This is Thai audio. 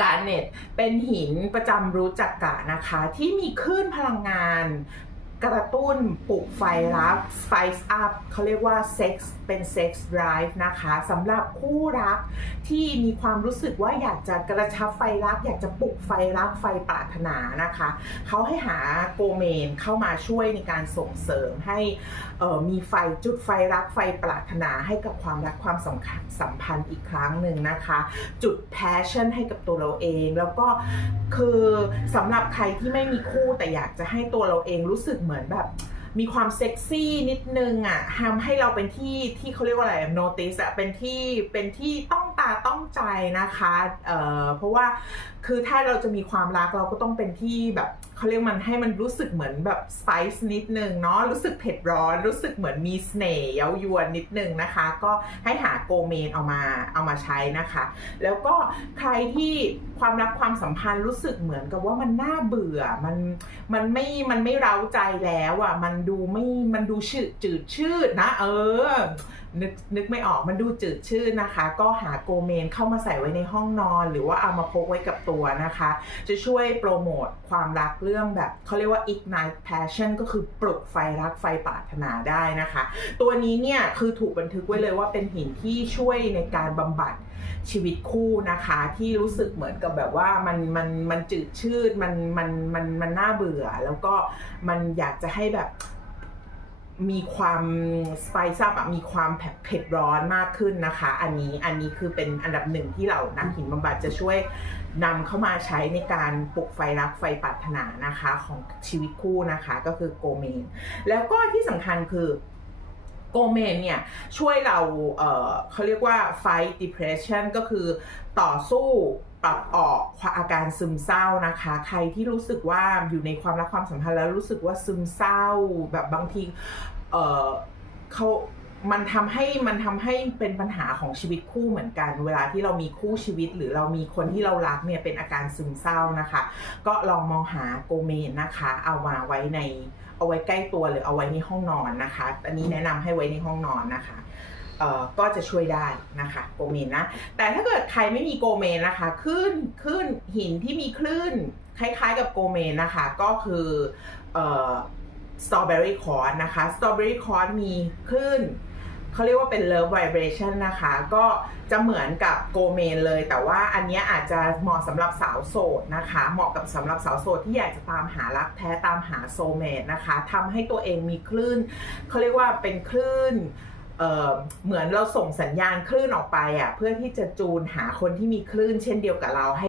กาเน็ตเป็นหินประจำรู้จักกะนะคะ ที่มีคลื่นพลังงานกระตุ้นปลุกไฟรัก spice up เขาเรียกว่าเซ็กซ์เป็นเซ็กซ์ไดรฟ์นะคะสำหรับคู่รัก ที่มีความรู้สึกว่าอยากจะกระชับไฟรัก อยากจะปลุกไฟรักไฟปรารถนานะคะเขาให้หาโกเมนเข้ามาช่วยในการส่งเสริมให้มีไฟจุดไฟรักไฟปรารถนาให้กับความรักความสำคัญสัมพันธ์อีกครั้งหนึ่งนะคะ จุด passion ให้กับตัวเราเองแล้วก็คือสำหรับใครที่ไม่มีคู่แต่อยากจะให้ตัวเราเองรู้สึกเหมือนแบบมีความเซ็กซี่นิดนึงอะทำให้เราเป็นที่ที่เขาเรียกว่าอะไร notice อะเป็นที่เป็นที่ต้อง ตาต้องใจนะคะเอ่อเพราะว่าคือถ้าเราจะมีความรักเราก็ต้องเป็นที่แบบเขาเรียกมันให้มันรู้สึกเหมือนแบบ spice นิดนึงเนาะรู้สึกเผ็ดร้อนรู้สึกเหมือนมีเสน่ห์เย้ายวนนิดนึงนะคะ ก็ให้หาโกเมนเอามาเอามาใช้นะคะ แล้วก็ใครที่ความรักความสัมพันธ์รู้สึกเหมือนกับว่ามันน่าเบื่อมันมันไม่มันไม่เร้าใจแล้วอะมันดูไม่มันดูชืดจืดชืดนะ เออนึกนึกไม่ออกมันดูจืดชืดนะคะ ก็หาโกเมนเข้ามาใส่ไว้ในห้องนอน หรือว่าเอามาพกไว้กับตัวนะคะ จะช่วยโปรโมทความรักเรื่องแบบเขาเรียกว่า ignite passion ก็คือปลุกไฟรักไฟปรารถนาได้นะคะ ตัวนี้เนี่ยคือถูกบันทึกไว้เลยว่าเป็นหินที่ช่วยในการบำบัดชีวิตคู่นะคะที่รู้สึกเหมือนกับแบบว่ามันมันมันจืดชืดมันมันมันมันน่าเบื่อ แล้วก็มันอยากจะให้แบบ มีความสไปซ์อัพมีความเผ็ดร้อนมากขึ้นนะคะ อันนี้อันนี้คือเป็นอันดับหนึ่งที่เรานักหินบำบัดจะช่วยนำเข้ามาใช้ในการปลุกไฟรักไฟปรารถนานะคะของชีวิตคู่นะคะก็คือโกเมน แล้วก็ที่สำคัญคือโกเมนเนี่ยช่วยเราเเขาเรียกว่า fight depression ก็คือต่อสู้ ปรับออกอาการซึมเศร้านะคะ ใครที่รู้สึกว่าอยู่ในความรักความสัมพันธ์แล้วรู้สึกว่าซึมเศร้าแบบบางทีเออเขามันทำให้มันทำให้เป็นปัญหาของชีวิตคู่เหมือนกัน เวลาที่เรามีคู่ชีวิต หรือเรามีคนที่เรารักเนี่ยเป็นอาการซึมเศร้านะคะ ก็ลองมองหาโกเมนนะคะ เอามาไว้ในเอาไว้ใกล้ตัวหรือเอาไว้ในห้องนอนนะคะ อันนี้แนะนำให้ไว้ในห้องนอนนะคะ ก็จะช่วยได้นะคะโกเมนนะ แต่ถ้าเกิดใครไม่มีโกเมนนะคะคลื่นคลื่นหินที่มีคลื่นคล้ายๆกับโกเมนนะคะ ก็คือสตรอเบอรี่คอร์สนะคะสตรอเบอรี่คอร์สมีคลื่นเขาเรียกว่าเป็น love vibration นะคะ ก็จะเหมือนกับโกเมนเลย แต่ว่าอันนี้อาจจะเหมาะสำหรับสาวโสดนะคะ เหมาะกับสำหรับสาวโสดที่อยากจะตามหารักแท้ตามหาโซเมตนะคะทำให้ตัวเองมีคลื่นเขาเรียกว่าเป็นคลื่น เเหมือนเราส่งสัญญาณคลื่นออกไปอะเพื่อที่จะจูนหาคนที่มีคลื่นเช่นเดียวกับเราให้